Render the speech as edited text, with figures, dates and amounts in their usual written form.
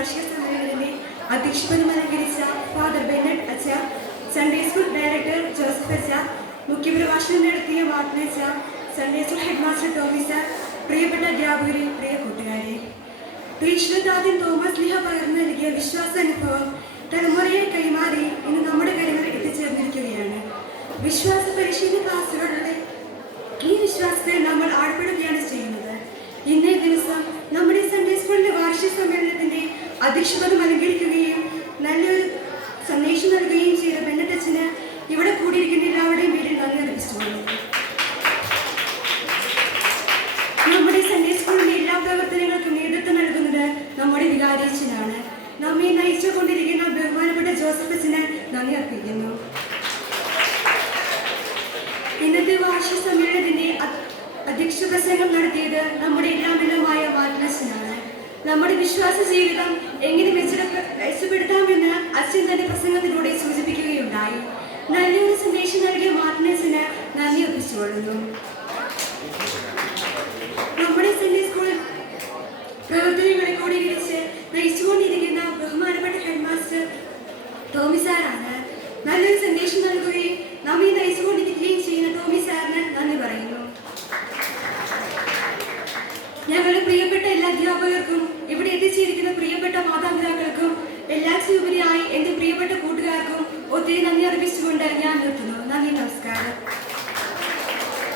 വാർഷിക സമ്മേളനത്തിന്റെ അധ്യക്ഷപദം അലങ്കരിച്ച ഫാദർ ബെന്നറ്റ് അച്ച, സൺഡേ സ്കൂൾ ഡയറക്ടർ ജോസഫ് അച്ച, മുഖ്യപ്രഭാഷണം നടത്തിയ മാർട്ടിൻ അച്ച, Sunday school head master Tommy sir, പ്രിയപ്പെട്ട അധ്യാപകരെ, പ്രിയ കൂട്ടുകാരെ, പ്രേക്ഷിതാദ്യം തോമസ് ലിഹ പകർന്നു നൽകിയ വിശ്വാസാനുഭവം തലമുറയെ കൈമാറി ഇന്ന് നമ്മുടെ കരങ്ങളിൽ എത്തിച്ചേർന്നിരിക്കുകയാണ്. വിശ്വാസ പരിശീലന ക്ലാസുകളുടെ ഈ വിശ്വാസത്തെ നമ്മൾ ആഴ്പ്പെടുകയാണ് ചെയ്യുന്നത്. ഇന്നേ ദിവസം നമ്മുടെ സൺഡേ സ്കൂളിന്റെ വാർഷിക സമ്മേളനത്തിന്റെ അധ്യക്ഷപദം അലങ്കരിക്കുകയും നല്ലൊരു സന്ദേശം നൽകുകയും ചെയ്ത ബെന്നറ്റ് അച്ഛന് ഇവിടെ കൂടിയിരിക്കുന്ന എല്ലാവരുടെയും പേരിൽ നന്ദി അർപ്പിച്ചുകൊള്ളുന്നു. നമ്മുടെ സൺഡേ സ്കൂളിന്റെ എല്ലാ പ്രവർത്തനങ്ങൾക്കും നേതൃത്വം നൽകുന്നത് നമ്മുടെ വികാരി അച്ഛനാണ്. നമ്മെ നയിച്ചുകൊണ്ടിരിക്കുന്ന ബഹുമാനപ്പെട്ട ജോസഫ് അച്ഛന് നന്ദി അർപ്പിക്കുന്നു. ഇന്നത്തെ വാർഷിക സമ്മേളനത്തിന്റെ അധ്യക്ഷ പ്രസംഗം നടത്തിയത് നമ്മുടെ എല്ലാമെല്ലാമായ മാർട്ടിൻ അച്ഛനാണ്. നമ്മുടെ വിശ്വാസ ജീവിതം എങ്ങനെ മെച്ചപ്പെടുത്താമെന്ന് അച്ഛൻ തന്റെ പ്രസംഗത്തിലൂടെ സൂചിപ്പിക്കുകയുണ്ടായി. നല്ലൊരു സന്ദേശം നൽകിയ മാർട്ടിൻ അച്ഛന് നന്ദി അർപ്പിച്ചുകൊള്ളുന്നു. നമ്മുടെ സൺഡേ സ്കൂൾ പ്രവർത്തനങ്ങളെ ക്രോഡീകരിച്ച് നയിച്ചുകൊണ്ടിരിക്കുന്ന ബഹുമാനപ്പെട്ട ഹെഡ് മാസ്റ്റർ ടോമി സാറാണ്. നല്ലൊരു സന്ദേശം നൽകുകയും നമ്മെ നയിച്ചുകൊണ്ടിരിക്കുകയും ചെയ്യുന്ന ടോമി സാറിന് നന്ദി പറയുന്നു. ഞങ്ങളുടെ പ്രിയപ്പെട്ട എല്ലാ അധ്യാപകർക്കും ഇവിടെ എത്തിച്ചേരിക്കുന്ന പ്രിയപ്പെട്ട മാതാപിതാക്കൾക്കും എല്ലാത്തിനുപരിയായി എൻ്റെ പ്രിയപ്പെട്ട കൂട്ടുകാർക്കും ഒത്തിരി നന്ദി അർപ്പിച്ചുകൊണ്ട് ഞാൻ നിർത്തുന്നു. നന്ദി, നമസ്കാരം.